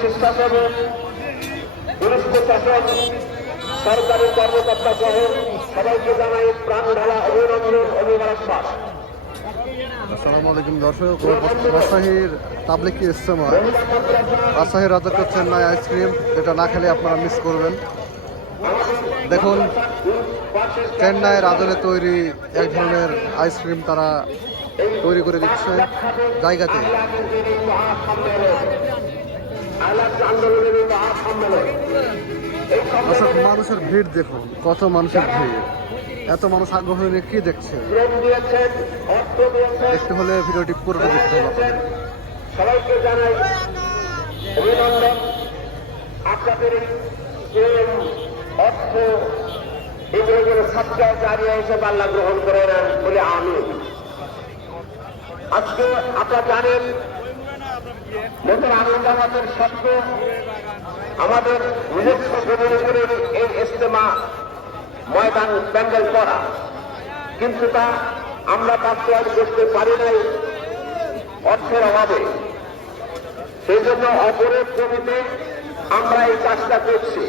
স্বেচ্ছাসেবক, পুলিশ প্রশাসন, সরকারি কর্মকর্তা সহ সবাইকে জানাই প্রাণ ঢালা অভিনন্দন ও মোবারকবাদ। আসসালামু আলাইকুম দর্শক, রাজশাহীর তাবলিগি ইজতেমা, রাজশাহীর রাজত্ব চেন্নাই আইসক্রিম, যেটা না খেলে আপনারা মিস করবেন। দেখুন, চেন্নাইয়ের আদলে তৈরি এক ধরনের আইসক্রিম তারা তৈরি করে দিচ্ছে জায়গাতে। দর্শক, মানুষের ভিড় দেখুন, কত মানুষের ভিড়, এত মানুষ আগ্রহ নিয়ে কি দেখছে। দেখতে হলে ভিডিওটি পুরোটা দেখতে হবে আপনাদের। সবাইকে জানাই অভিনন্দন। আপনাদের অর্থ ইংরেজের সবচেয়ে জারিয়া হিসেবে আল্লাহ গ্রহণ করে নেন বলে আমি। আজকে আপনারা জানেন নতুন আনন্দাবাদের সত্য আমাদের নিজস্ব জমির উপরে এই ইজতেমা ময়দান প্যান্ডেল করা, কিন্তু তা আমরা বাস্তবায়ন করতে পারি নাই অর্থের অভাবে। সেই জন্য অপরের জমিতে আমরা এই কাজটা করছি।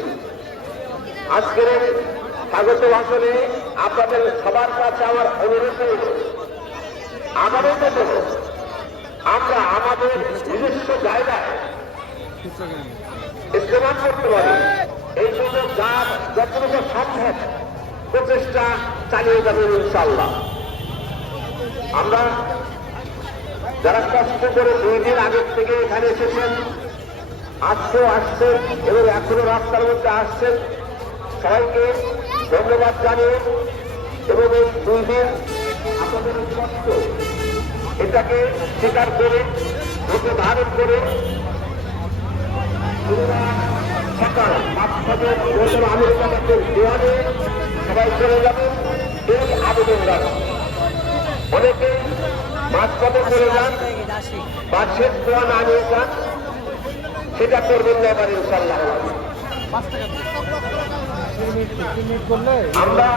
আজকের স্বাগত ভাষণে আপনাদের সবার কাছে আমার অনুরোধ রইল, আমাদের মতো আমরা আমাদের নিজস্ব জায়গায় ইস্তেমাল করতে পারি। এই জন্য যার যতটুকু সম্ভব প্রচেষ্টা চালিয়ে যাবেন ইনশাআল্লাহ। আমরা যারা কষ্ট করে 2 দিন আগের থেকে এখানে এসেছেন, আজকেও আসছেন এবং এখনো রাস্তার মধ্যে আসছেন, সবাইকে ধন্যবাদ জানিয়ে এবং এই 2 দিন আপনাদের কষ্ট এটাকে স্বীকার করে ওকে ধারণ করে সকাল 5 বছর আমেরিকাদের দেওয়ালে সবাই চলে যাবেন এই আবেদন রাখা। অনেকে মাঝপথে চলে যান বা শেষ দোয়া না নিয়ে যান, সেটা করবেন না এবার ইনশাল্লাহ। আমরা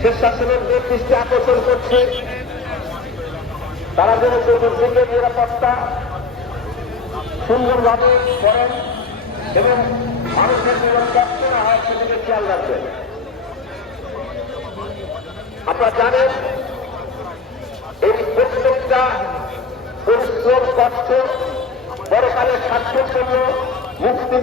স্বেচ্ছাসেবকদের দৃষ্টি আকর্ষণ করছি, তারা যেন চতুর্দিকে নিরাপত্তা সুন্দরভাবে করেন এবং মানুষের জীবন কষ্ট না হয় সেদিকে খেয়াল রাখবেন। আপনারা জানেন এই প্রত্যেকটা পরিশ্রম কষ্ট পরকালের স্বার্থের জন্য মুক্তি